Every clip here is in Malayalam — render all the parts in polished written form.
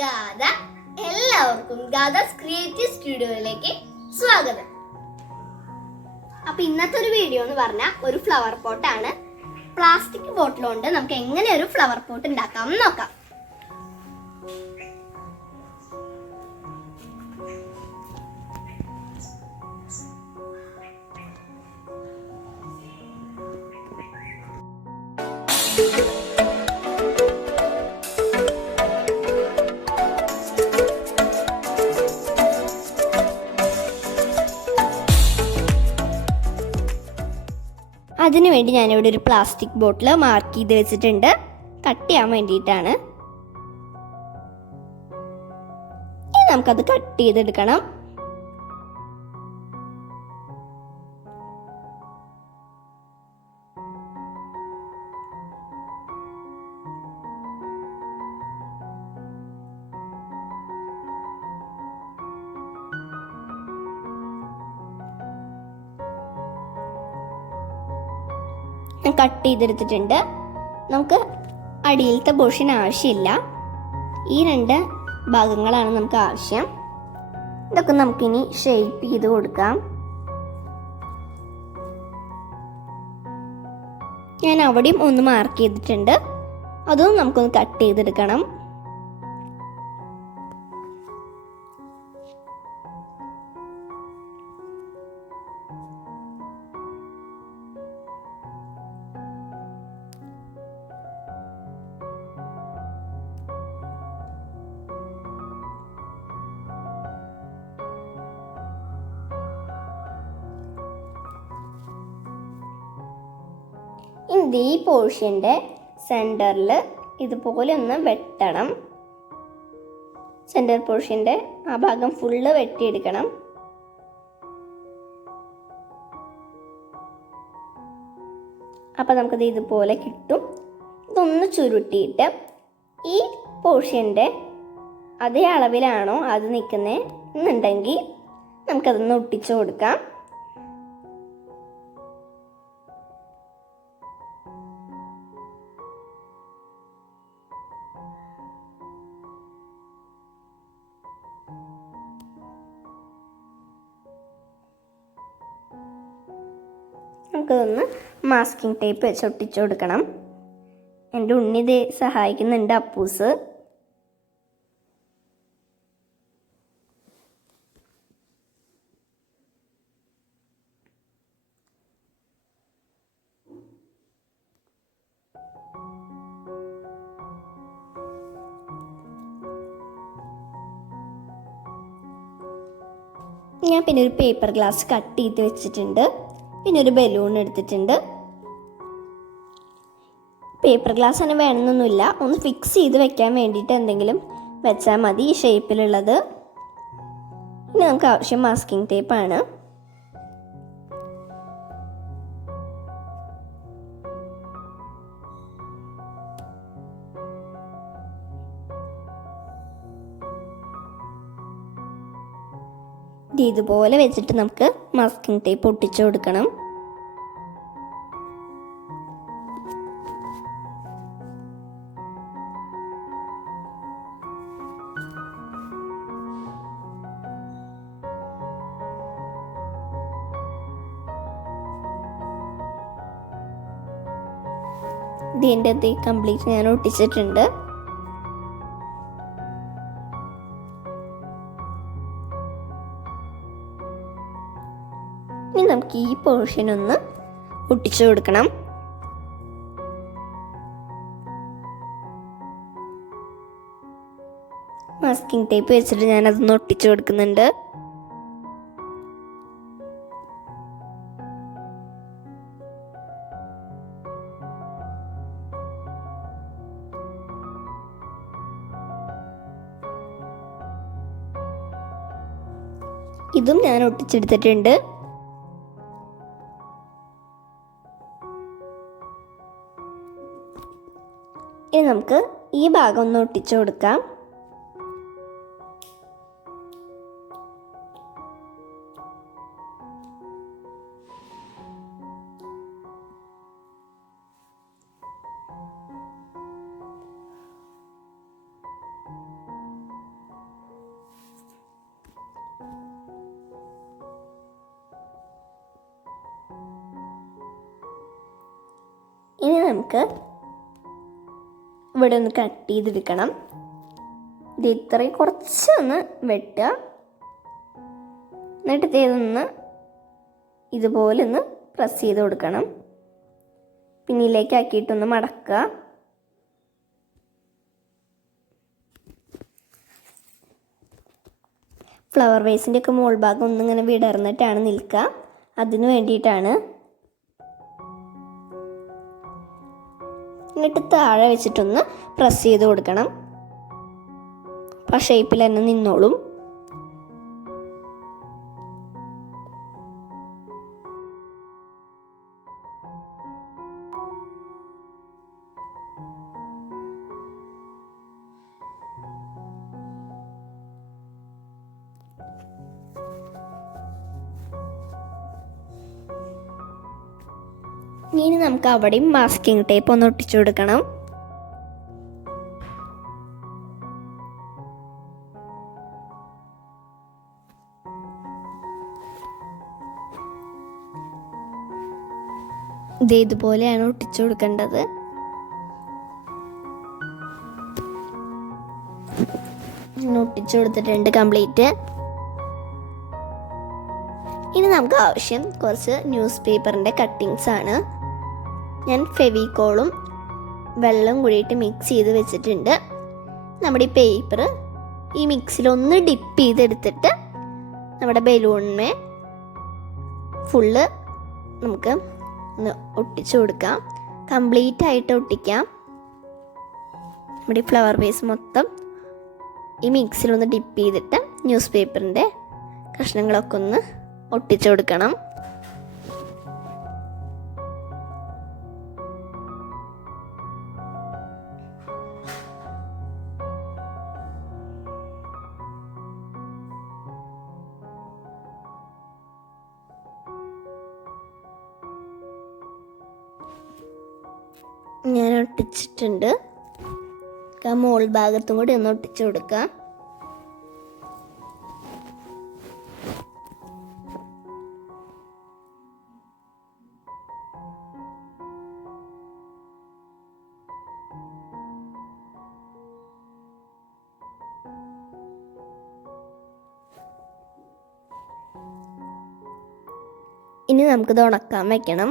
ഗാഥ. എല്ലാവർക്കും ഗാഥാസ് ക്രിയേറ്റീവ് സ്റ്റുഡിയോയിലേക്ക് സ്വാഗതം. അപ്പൊ ഇന്നത്തെ ഒരു വീഡിയോ എന്ന് പറഞ്ഞാൽ ഒരു ഫ്ലവർ പോട്ടാണ്. പ്ലാസ്റ്റിക് ബോട്ടിലുകൊണ്ട് നമുക്ക് എങ്ങനെ ഒരു ഫ്ലവർ പോട്ട് ഉണ്ടാക്കാം എന്ന് നോക്കാം. അതിനുവേണ്ടി ഞാനിവിടെ ഒരു പ്ലാസ്റ്റിക് ബോട്ടിൽ മാർക്ക് ചെയ്ത് വെച്ചിട്ടുണ്ട്, കട്ട് ചെയ്യാൻ വേണ്ടിയിട്ടാണ്. ഇനി നമുക്കത് കട്ട് ചെയ്തെടുക്കണം. കട്ട് ചെയ്തെടുത്തിട്ടുണ്ട്. നമുക്ക് അടിയിലത്തെ പോർഷൻ ആവശ്യമില്ല, ഈ രണ്ട് ഭാഗങ്ങളാണ് നമുക്ക് ആവശ്യം. ഇതൊക്കെ നമുക്കിനി ഷേപ്പ് ചെയ്ത് കൊടുക്കാം. ഞാൻ അവിടെയും ഒന്ന് മാർക്ക് ചെയ്തിട്ടുണ്ട്, അതും നമുക്കൊന്ന് കട്ട് ചെയ്തെടുക്കണം. ഇനി ഈ പോർഷൻ്റെ സെൻറ്ററിൽ ഇതുപോലെ ഒന്ന് വെട്ടണം. സെൻറ്റർ പോർഷൻ്റെ ആ ഭാഗം ഫുള്ള് വെട്ടിയെടുക്കണം. അപ്പം നമുക്കത് ഇതുപോലെ കിട്ടും. ഇതൊന്ന് ചുരുട്ടിയിട്ട് ഈ പോർഷൻ്റെ അതേ അളവിലാണോ അത് നിൽക്കുന്നത് എന്നുണ്ടെങ്കിൽ നമുക്കതൊന്ന് ഒട്ടിച്ചു കൊടുക്കാം. നമുക്കതൊന്ന് മാസ്കിംഗ് ടേപ്പ് വെച്ച് ഒട്ടിച്ചു കൊടുക്കണം. എൻ്റെ ഉണ്ണി ഇത് സഹായിക്കുന്നുണ്ട്, അപ്പൂസ്. ഞാൻ പിന്നെ ഒരു പേപ്പർ ഗ്ലാസ് കട്ട് ചെയ്ത് വെച്ചിട്ടുണ്ട്. പിന്നെ ഒരു ബലൂൺ എടുത്തിട്ടുണ്ട്. പേപ്പർ ഗ്ലാസ് തന്നെ വേണമെന്നൊന്നുമില്ല, ഒന്ന് ഫിക്സ് ചെയ്ത് വെക്കാൻ വേണ്ടിയിട്ട് എന്തെങ്കിലും വെച്ചാൽ മതി, ഈ ഷേപ്പിലുള്ളത്. ഇനി നമുക്ക് ആവശ്യം മാസ്കിംഗ് ടേപ്പാണ്. ഇതുപോലെ വെച്ചിട്ട് നമുക്ക് മാസ്കിംഗ് ടേപ്പ് ഒട്ടിച്ചു കൊടുക്കണം. ഇതിൻ്റെ കംപ്ലീറ്റ് ഞാൻ ഒട്ടിച്ചിട്ടുണ്ട്. ഇനി നമുക്ക് ഈ പോർഷൻ ഒന്ന് ഒട്ടിച്ചു കൊടുക്കണം. മാസ്കിംഗ് ടേപ്പ് വെച്ചിട്ട് ഞാനതൊന്ന് ഒട്ടിച്ചു കൊടുക്കുന്നുണ്ട്. ഇതും ഞാൻ ഒട്ടിച്ചെടുത്തിട്ടുണ്ട്. ഇനി നമുക്ക് ഈ ഭാഗം ഒന്ന് ഒട്ടിച്ചു കൊടുക്കാം. നമുക്ക് ഇവിടെ ഒന്ന് കട്ട് ചെയ്തെടുക്കണം. ഇത് ഇത്രയും കുറച്ചൊന്ന് വെട്ടുക. എന്നിട്ട് ഇതൊന്ന് ഇതുപോലെ ഒന്ന് പ്രസ് ചെയ്ത് കൊടുക്കണം. പിന്നിലേക്ക് ആക്കിയിട്ടൊന്ന് മടക്കുക. ഫ്ലവർ വേസിൻ്റെ ഒക്കെ മോൾ ഭാഗം ഒന്നിങ്ങനെ വിടർന്നിട്ടാണ് നിൽക്കുക. അതിന് വേണ്ടിയിട്ടാണ്. എന്നിട്ട് താഴെ വെച്ചിട്ടൊന്ന് പ്രസ് ചെയ്ത് കൊടുക്കണം. ആ ഷേപ്പിൽ തന്നെ നിന്നോളും. ഇനി നമുക്ക് അവിടെയും മാസ്കിംഗ് ടേപ്പ് ഒന്ന് ഒട്ടിച്ചു കൊടുക്കണം. ഇതുപോലെയാണ് ഒട്ടിച്ചു കൊടുക്കേണ്ടത്. ഒട്ടിച്ചു കൊടുത്തിട്ടുണ്ട് കംപ്ലീറ്റ്. ഇനി നമുക്ക് ആവശ്യം കുറച്ച് ന്യൂസ് പേപ്പറിൻ്റെ കട്ടിങ്സ് ആണ്. ഞാൻ ഫെവിക്കോളും വെള്ളം കൂടിയിട്ട് മിക്സ് ചെയ്ത് വെച്ചിട്ടുണ്ട്. നമ്മുടെ ഈ പേപ്പർ ഈ മിക്സിലൊന്ന് ഡിപ്പ് ചെയ്തെടുത്തിട്ട് നമ്മുടെ ബലൂണിനെ ഫുള്ള് നമുക്ക് ഒന്ന് ഒട്ടിച്ചു കൊടുക്കാം. കംപ്ലീറ്റ് ആയിട്ട് ഒട്ടിക്കാം. നമ്മുടെ ഈ ഫ്ലവർ വേസ് മൊത്തം ഈ മിക്സിലൊന്ന് ഡിപ്പ് ചെയ്തിട്ട് ന്യൂസ് പേപ്പറിൻ്റെ കഷ്ണങ്ങളൊക്കെ ഒന്ന് ഒട്ടിച്ചു കൊടുക്കണം. ഞാൻ ഒട്ടിച്ചിട്ടുണ്ട്. മോൾ ഭാഗത്തും കൂടി ഒന്ന് ഒട്ടിച്ചു കൊടുക്കാം. ഇനി നമുക്കിത് ഉണക്കാൻ വയ്ക്കണം.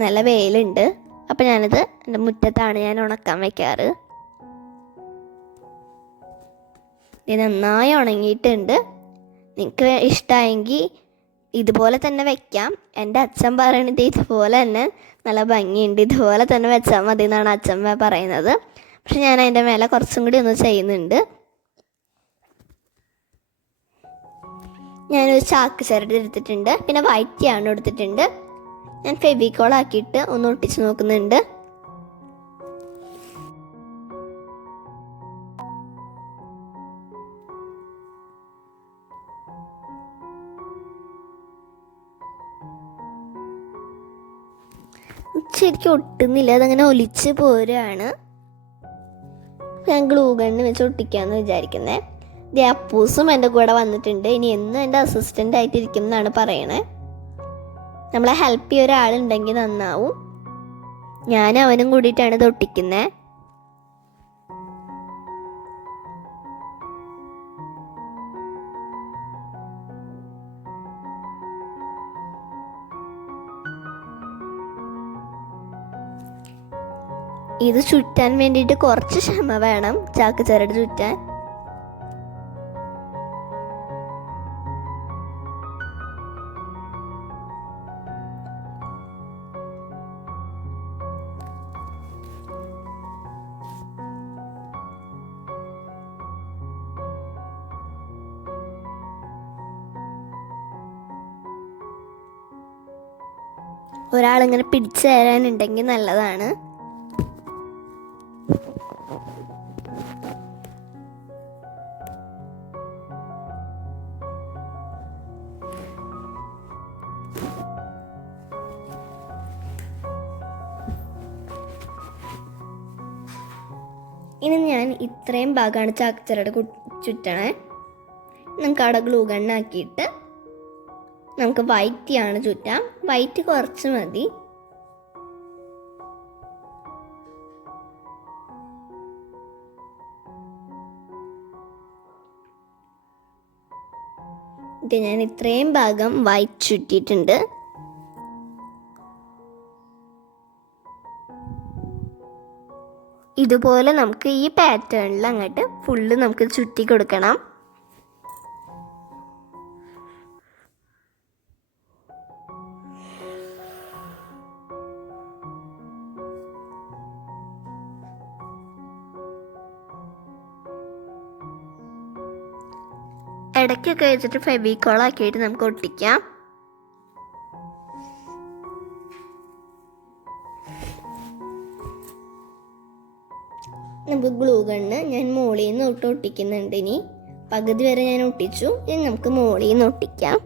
നല്ല വെയിലുണ്ട്. അപ്പം ഞാനിത് എൻ്റെ മുറ്റത്താണ് ഞാൻ ഉണക്കാൻ വയ്ക്കാറ്. ഇത് നന്നായി ഉണങ്ങിയിട്ടുണ്ട്. നിങ്ങൾക്ക് ഇഷ്ടമായെങ്കിൽ ഇതുപോലെ തന്നെ വെക്കാം. എൻ്റെ അച്ഛൻ പറയണത് ഇതുപോലെ തന്നെ നല്ല ഭംഗിയുണ്ട്, ഇതുപോലെ തന്നെ വെച്ചാൽ മതി എന്നാണ് അച്ഛൻ പറയുന്നത്. പക്ഷെ ഞാൻ അതിൻ്റെ മേലെ കുറച്ചും കൂടി ഒന്ന് ചെയ്യുന്നുണ്ട്. ഞാനൊരു ചാക്ക് ചരട് എടുത്തിട്ടുണ്ട്. പിന്നെ വൈറ്റ് ആണ് എടുത്തിട്ടുണ്ട്. ഞാൻ ഫെവിക്കോൾ ആക്കിയിട്ട് ഒന്ന് ഒട്ടിച്ച് നോക്കുന്നുണ്ട്. ശരിക്കും ഒട്ടുന്നില്ല, അതങ്ങനെ ഒലിച്ച് പോരുകയാണ്. ഞാൻ ഗ്ലൂ ഗണ്ണ് വെച്ച് ഒട്ടിക്കാമെന്ന് വിചാരിക്കുന്നത്. ഇത് അപ്പൂസും എൻ്റെ കൂടെ വന്നിട്ടുണ്ട്. ഇനി എന്നും എൻ്റെ അസിസ്റ്റൻ്റ് ആയിട്ടിരിക്കും എന്നാണ് പറയണേ. നമ്മളെ ഹെൽപ്പ് ചെയ്യുന്ന ഒരാളുണ്ടെങ്കിൽ നന്നാവും. ഞാൻ അവനും കൂടിയിട്ടാണ് ഇത് ഒട്ടിക്കുന്നത്. ഇത് ചുറ്റാൻ വേണ്ടിയിട്ട് കുറച്ച് ക്ഷമ വേണം, ചാക്ക് ചരട് ചുറ്റാൻ. ഒരാളിങ്ങനെ പിടിച്ചു തരാനുണ്ടെങ്കിൽ നല്ലതാണ്. ഇനി ഞാൻ ഇത്രയും ഭാഗമാണ് ചാക്ക് ചരട് ചുറ്റണേ. നമുക്ക് അവിടെ ഗ്ലൂ ഗണ്ണാക്കിയിട്ട് നമുക്ക് വൈറ്റ് ആണ് ചുറ്റാം. വൈറ്റ് കുറച്ച് മതി. ഇത് ഞാൻ ഇത്രയും ഭാഗം വൈറ്റ് ചുറ്റിയിട്ടുണ്ട്. ഇതുപോലെ നമുക്ക് ഈ പാറ്റേണിൽ അങ്ങോട്ട് ഫുള്ള് നമുക്ക് ചുറ്റി കൊടുക്കണം. ഇടയ്ക്കൊക്കെ വെച്ചിട്ട് ഫെവിക്കോൾ ആക്കിയിട്ട് നമുക്ക് ഒട്ടിക്കാം. നമുക്ക് ഗ്ലൂ ഗണ്ണ് ഞാൻ മുകളിൽ നിന്ന് ഒട്ടിക്കുന്നുണ്ട്. ഇനി പകുതി വരെ ഞാൻ ഒട്ടിച്ചു. ഇനി നമുക്ക് മുകളിൽ നിന്ന് ഒട്ടിക്കാം.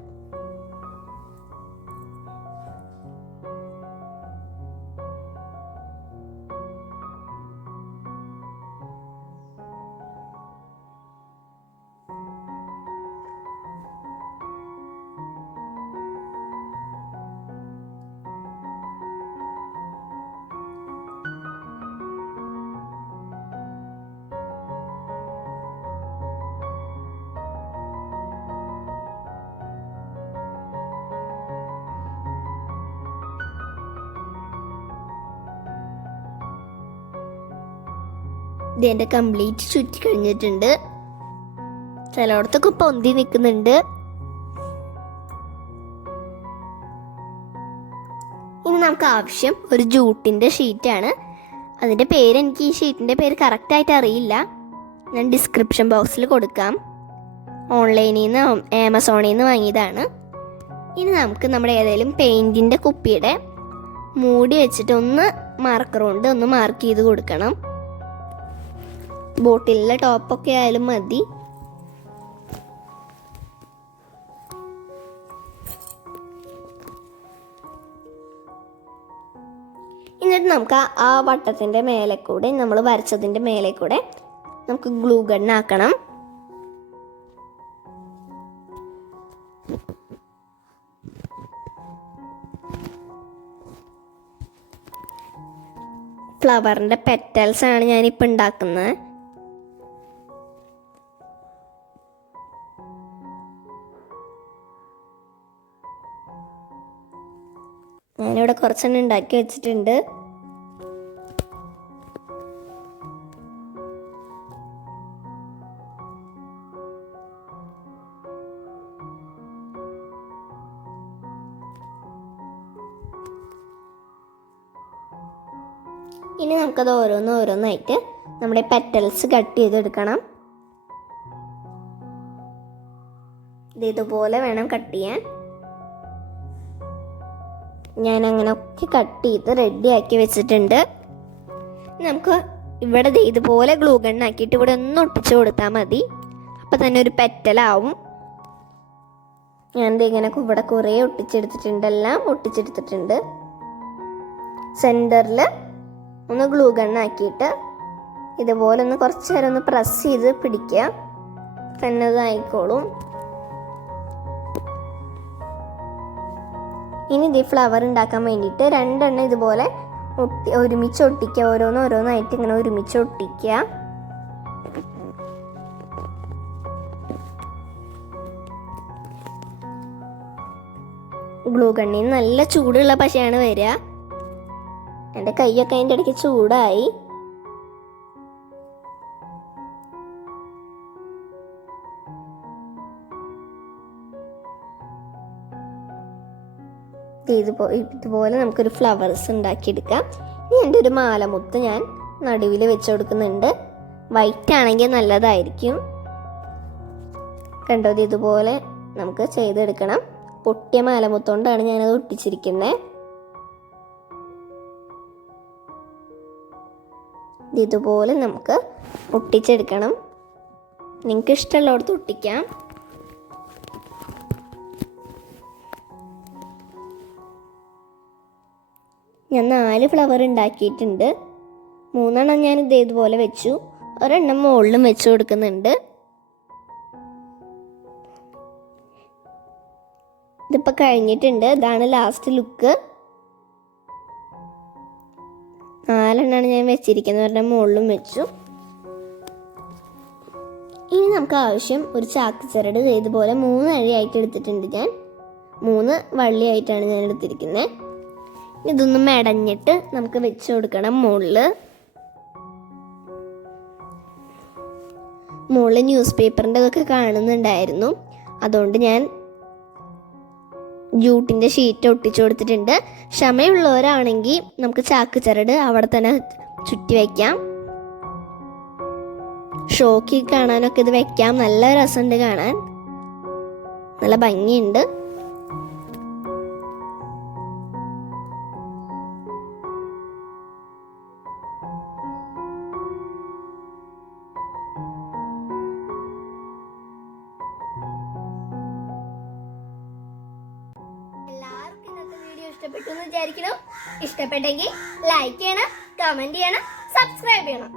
ഇതിൻ്റെ കംപ്ലീറ്റ് ചുറ്റി കഴിഞ്ഞിട്ടുണ്ട്. ചിലയിടത്തൊക്കെ പൊന്തി നിൽക്കുന്നുണ്ട്. ഇനി നമുക്ക് ആവശ്യം ഒരു ജൂട്ടിൻ്റെ ഷീറ്റാണ്. അതിൻ്റെ പേര് എനിക്ക് ഈ ഷീറ്റിൻ്റെ പേര് കറക്റ്റായിട്ട് അറിയില്ല. ഞാൻ ഡിസ്ക്രിപ്ഷൻ ബോക്സിൽ കൊടുക്കാം. ഓൺലൈനിൽ നിന്ന് ആമസോണിൽ നിന്ന് വാങ്ങിയതാണ്. ഇനി നമുക്ക് നമ്മുടെ ഏതെങ്കിലും പെയിൻറ്റിൻ്റെ കുപ്പിയുടെ മൂടി വെച്ചിട്ട് ഒന്ന് മാർക്കർ കൊണ്ട് ഒന്ന് മാർക്ക് ചെയ്ത് കൊടുക്കണം. ബോട്ടിലിലെ ടോപ്പൊക്കെ ആയാലും മതി. എന്നിട്ട് നമുക്ക് ആ വട്ടത്തിൻ്റെ മേലെ കൂടെ നമ്മൾ വരച്ചതിൻ്റെ മേലെ കൂടെ നമുക്ക് ഗ്ലൂ ഗൺ ആക്കണം. ഫ്ലവറിൻ്റെ പെറ്റൽസ് ആണ് ഞാനിപ്പോൾ ഉണ്ടാക്കുന്നത്. ഞാനിവിടെ കുറച്ചെണ്ണം ഉണ്ടാക്കി വെച്ചിട്ടുണ്ട്. ഇനി നമുക്കത് ഓരോന്നായിട്ട് നമ്മുടെ പെറ്റൽസ് കട്ട് ചെയ്തെടുക്കണം. ഇതുപോലെ വേണം കട്ട് ചെയ്യാൻ. ഞാൻ അങ്ങനെ ഒക്കെ കട്ട് ചെയ്ത് റെഡിയാക്കി വെച്ചിട്ടുണ്ട്. നമുക്ക് ഇവിടെ ഇതുപോലെ ഗ്ലൂ ഗൺ ആക്കിയിട്ട് ഇവിടെ ഒന്ന് ഒട്ടിച്ചു കൊടുത്താൽ മതി. അപ്പം തന്നെ ഒരു പെറ്റലാവും. ഞാൻ ഇങ്ങനെ ഇവിടെ കുറേ ഒട്ടിച്ചെടുത്തിട്ടുണ്ട്. എല്ലാം ഒട്ടിച്ചെടുത്തിട്ടുണ്ട്. സെൻറ്ററിൽ ഒന്ന് ഗ്ലൂ ഗൺ ആക്കിയിട്ട് ഇതുപോലെ ഒന്ന് കുറച്ച് നേരം ഒന്ന് പ്രസ് ചെയ്ത് പിടിക്കുക. തന്നെ ഇതായിക്കോളും. ഇനി ഇത് ഫ്ലവർ ഉണ്ടാക്കാൻ വേണ്ടിയിട്ട് രണ്ടെണ്ണം ഇതുപോലെ ഒരുമിച്ച് ഒട്ടിക്കുക. ഓരോന്നായിട്ട് ഇങ്ങനെ ഒരുമിച്ച് ഒട്ടിക്കുക. ഗ്ലൂ ഗണ്ണിന് നല്ല ചൂടുള്ള പശയാണ് വരിക. എൻ്റെ കൈയൊക്കെ അതിൻ്റെ ഇടയ്ക്ക് ചൂടായി. ഇതുപോലെ നമുക്കൊരു ഫ്ലവേഴ്സ് ഉണ്ടാക്കിയെടുക്കാം. ഇനി എൻ്റെ ഒരു മാലമുത്ത് ഞാൻ നടുവിൽ വെച്ച് കൊടുക്കുന്നുണ്ട്. വൈറ്റ് ആണെങ്കിൽ നല്ലതായിരിക്കും. കണ്ടോ, ഇതുപോലെ നമുക്ക് ചെയ്തെടുക്കണം. പൊട്ടിയ മാലമുത്തോണ്ടാണ് ഞാനത് ഒട്ടിച്ചിരിക്കുന്നത്. ഇതുപോലെ നമുക്ക് ഒട്ടിച്ചെടുക്കണം. നിങ്ങൾക്ക് ഇഷ്ടമുള്ളടത്ത് ഒട്ടിക്കാം. ഞാൻ 4 ഫ്ലവർ ഉണ്ടാക്കിയിട്ടുണ്ട്. 3 ഞാൻ ഇതേപോലെ വെച്ചു. ഒരെണ്ണം മുകളിലും വെച്ച് കൊടുക്കുന്നുണ്ട്. ഇതിപ്പോൾ കഴിഞ്ഞിട്ടുണ്ട്. ഇതാണ് ലാസ്റ്റ് ലുക്ക്. 4 എണ്ണമാണ് ഞാൻ വെച്ചിരിക്കുന്നത്. അവരുടെ മുകളിലും വെച്ചു. ഇനി നമുക്ക് ആവശ്യം ഒരു ചാക്കുചരട്. ഇതുപോലെ 3 അഴിയായിട്ട് എടുത്തിട്ടുണ്ട് ഞാൻ. 3 വള്ളിയായിട്ടാണ് ഞാൻ എടുത്തിരിക്കുന്നത്. ഇതൊന്ന് മെടഞ്ഞിട്ട് നമുക്ക് വെച്ച് കൊടുക്കണം മുകളിൽ. ന്യൂസ് പേപ്പറിൻ്റെ ഇതൊക്കെ കാണുന്നുണ്ടായിരുന്നു. അതുകൊണ്ട് ഞാൻ ജൂട്ടിൻ്റെ ഷീറ്റ് ഒട്ടിച്ചു കൊടുത്തിട്ടുണ്ട്. ക്ഷമയുള്ളവരാണെങ്കിൽ നമുക്ക് ചാക്കുചരട് അവിടെ തന്നെ ചുറ്റി വയ്ക്കാം. ഷോക്ക് കാണാനൊക്കെ ഇത് വെക്കാം. നല്ല രസമുണ്ട് കാണാൻ, നല്ല ഭംഗിയുണ്ട്. എല്ലാവർക്കും ഇന്നത്തെ വീഡിയോ ഇഷ്ടപ്പെട്ടു എന്ന് വിചാരിക്കുന്നു. ഇഷ്ടപ്പെട്ടെങ്കിൽ ലൈക്ക് ചെയ്യണം, കമന്റ് ചെയ്യണം, സബ്സ്ക്രൈബ് ചെയ്യണം.